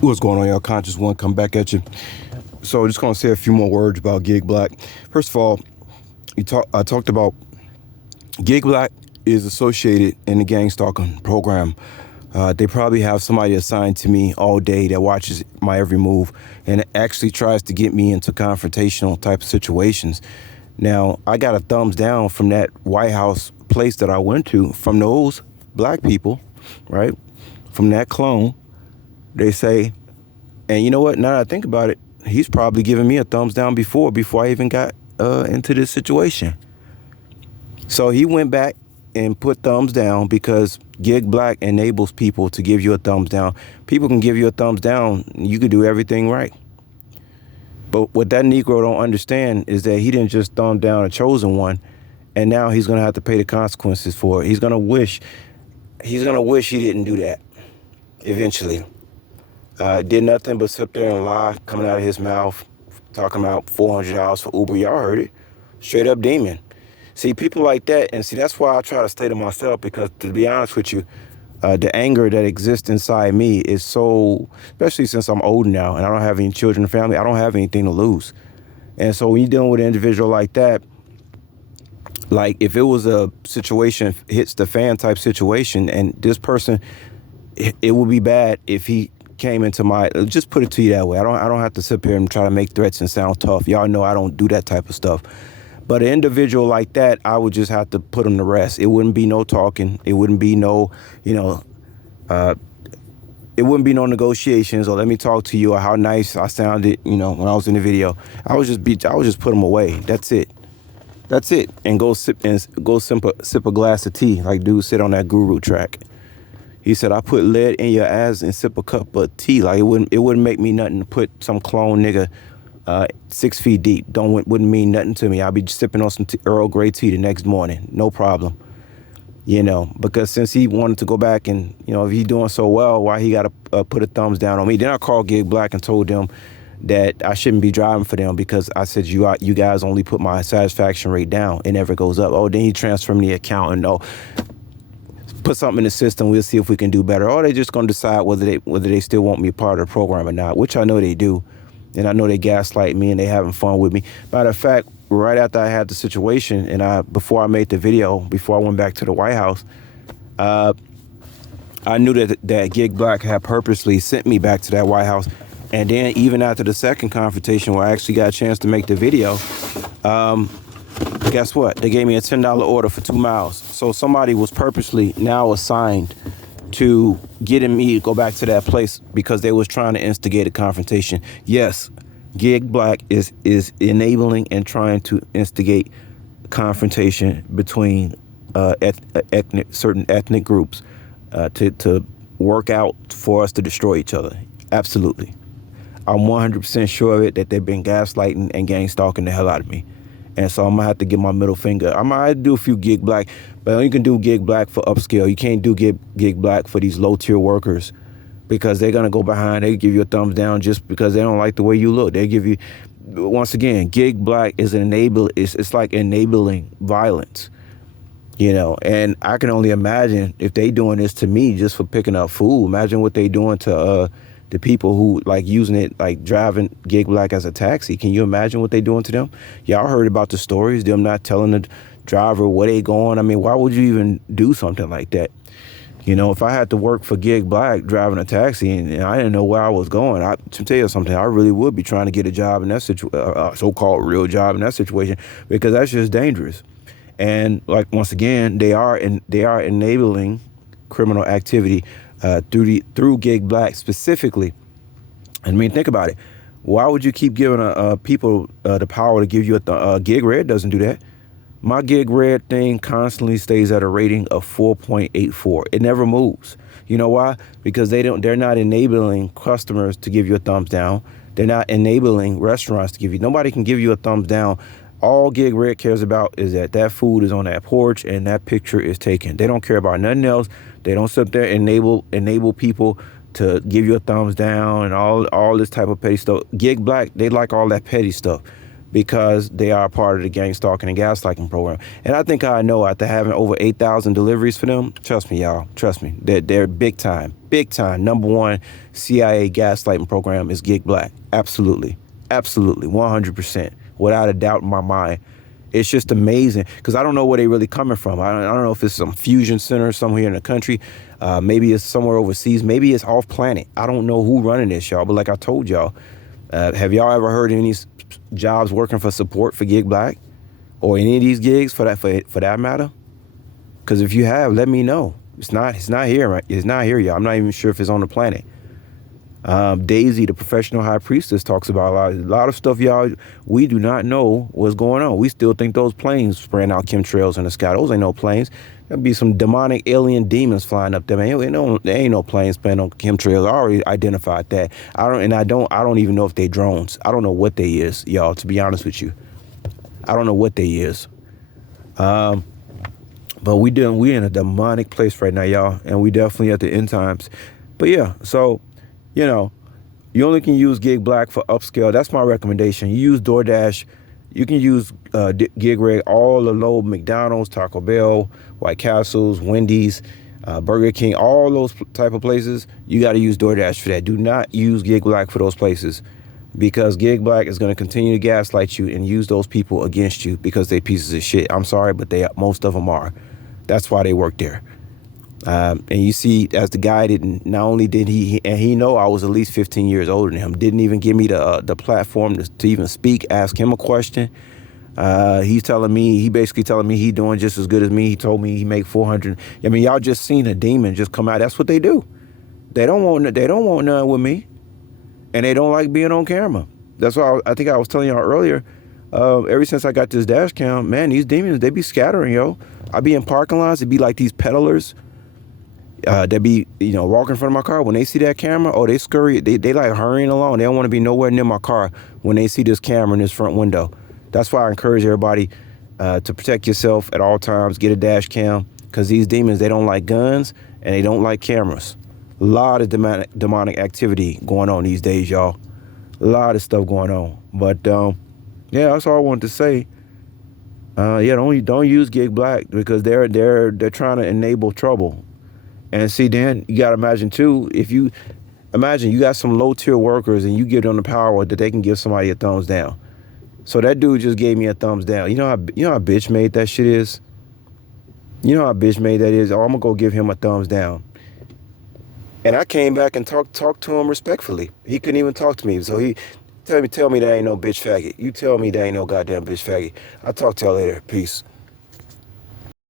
What's going on, y'all? Conscious One, come back at you. So, just gonna say a few more words about Gig Black. First of all, I talked about Gig Black is associated in the gang stalking program. They probably have somebody assigned to me all day that watches my every move and actually tries to get me into confrontational type of situations. Now, I got a thumbs down from that White House place that I went to from those black people, right? From that clone. They say, and you know what? Now that I think about it, he's probably given me a thumbs down before I even got into this situation. So he went back and put thumbs down because Gig Black enables people to give you a thumbs down. People can give you a thumbs down. You could do everything right. But what that Negro don't understand is that he didn't just thumb down a chosen one, and now he's gonna have to pay the consequences for it. He's gonna wish he didn't do that eventually. Did nothing but sit there and lie coming out of his mouth, talking about $400 for Uber. Y'all heard it. Straight up demon. See, people like that, and see, that's why I try to stay to myself, because to be honest with you, the anger that exists inside me is so, especially since I'm old now and I don't have any children or family, I don't have anything to lose. And so when you're dealing with an individual like that, like if it was a situation, hits the fan type situation, and this person, it would be bad if he came into my, just put it to you that way. I don't have to sit here and try to make threats and sound tough. Y'all know I don't do that type of stuff. But an individual like that, I would just have to put him to rest. It wouldn't be no talking. It wouldn't be no, it wouldn't be no negotiations or let me talk to you or how nice I sounded, when I was in the video. I would just put him away. That's it. And go sip a glass of tea, like dude said on that Guru track. He said, I put lead in your ass and sip a cup of tea. Like it wouldn't make me nothing to put some clone nigga 6 feet deep. Wouldn't mean nothing to me. I'll be sipping on some Earl Grey tea the next morning. No problem. Because since he wanted to go back and, if he's doing so well, why he got to put a thumbs down on me? Then I called Gig Black and told them that I shouldn't be driving for them because I said, you guys only put my satisfaction rate down. It never goes up. Oh, then he transferred me the account and put something in the system. We'll see if we can do better. Or they just going to decide whether they still want me part of the program or not, which I know they do. And I know they gaslight me and they having fun with me. Matter of fact, right after I had the situation and before I made the video, before I went back to the White House, I knew that Gig Black had purposely sent me back to that White House. And then even after the second confrontation where I actually got a chance to make the video, guess what? They gave me a $10 order for 2 miles. So somebody was purposely now assigned to getting me to go back to that place because they was trying to instigate a confrontation. Yes, Gig Black is enabling and trying to instigate confrontation between certain ethnic groups to work out for us to destroy each other. Absolutely. I'm 100% sure of it that they've been gaslighting and gang stalking the hell out of me. And so I'm going to have to give my middle finger. I might do a few Gig Black, but you can do Gig Black for upscale. You can't do Gig Black for these low-tier workers because they're going to go behind. They give you a thumbs down just because they don't like the way you look. They give you, once again, Gig Black is it's like enabling violence, And I can only imagine if they doing this to me just for picking up food. Imagine what they doing to the people who like using it, like driving Gig Black as a taxi. Can you imagine what they doing to them? Y'all heard about the stories, them not telling the driver where they going. I mean, why would you even do something like that? If I had to work for Gig Black driving a taxi and I didn't know where I was going, to tell you something, I really would be trying to get a job in that so-called real job in that situation, because that's just dangerous. And like, once again, they are enabling criminal activity through Gig Black specifically. I mean, think about it. Why would you keep giving people the power to give you Gig Red doesn't do that. My Gig Red thing constantly stays at a rating of 4.84. It never moves. You know why? Because they're not enabling customers to give you a thumbs down. They're not enabling restaurants to give you. Nobody can give you a thumbs down. All Gig Red cares about is that food is on that porch and that picture is taken. They don't care about nothing else. They don't sit there and enable people to give you a thumbs down and all this type of petty stuff. Gig Black, they like all that petty stuff. because they are part of the gang stalking and gaslighting program. And I think I know after having over 8,000 deliveries for them, trust me, y'all, trust me, they're big time, big time. Number one CIA gaslighting program is Gig Black. Absolutely, absolutely, 100%, without a doubt in my mind. It's just amazing because I don't know where they really coming from. I don't know if it's some fusion center somewhere in the country. Maybe it's somewhere overseas. Maybe it's off planet. I don't know who running this, y'all. But like I told y'all, have y'all ever heard any jobs working for support for Gig Black or any of these gigs for that matter? Because if you have, let me know. It's not here. Right? It's not here, y'all. I'm not even sure if it's on the planet. Daisy, the professional high priestess, talks about a lot of stuff, y'all. We do not know what's going on. We still think those planes spraying out chemtrails in the sky. Those ain't no planes. There'll be some demonic alien demons flying up there, man. There ain't no planes spraying on chemtrails. I already identified that. I don't even know if they drones. I don't know what they is, y'all, to be honest with you. I don't know what they is. But we in a demonic place right now, y'all, and we definitely at the end times. But yeah, so you know, you only can use Gig Black for upscale. That's my recommendation. You use DoorDash. You can use Gig Rig, all the low McDonald's, Taco Bell, White Castles, Wendy's, Burger King, all those type of places. You got to use DoorDash for that. Do not use Gig Black for those places because Gig Black is going to continue to gaslight you and use those people against you because they pieces of shit. I'm sorry, but most of them are. That's why they work there. And you see, as the guy not only did he know I was at least 15 years older than him, didn't even give me the platform to even speak, ask him a question. He basically telling me he doing just as good as me. He told me he make 400. I mean, y'all just seen a demon just come out. That's what they do. They don't want none with me, and they don't like being on camera. That's why I think I was telling y'all earlier. Ever since I got this dash cam, man, these demons, they be scattering, yo. I be in parking lots. It be like these peddlers. They be, walking in front of my car. When they see that camera, oh, they scurry. They like hurrying along. They don't want to be nowhere near my car when they see this camera in this front window. That's why I encourage everybody to protect yourself at all times. Get a dash cam because these demons, they don't like guns and they don't like cameras. A lot of demonic activity going on these days, y'all. A lot of stuff going on. But yeah, that's all I wanted to say. Don't use Gig Black because they're trying to enable trouble. And see, then you got to imagine, too, if you imagine you got some low-tier workers and you give them the power that they can give somebody a thumbs down. So that dude just gave me a thumbs down. You know how bitch made that shit is? You know how bitch made that is? Oh, I'm going to go give him a thumbs down. And I came back and talked to him respectfully. He couldn't even talk to me. So he tell me that ain't no bitch faggot. You tell me that ain't no goddamn bitch faggot. I'll talk to y'all later. Peace.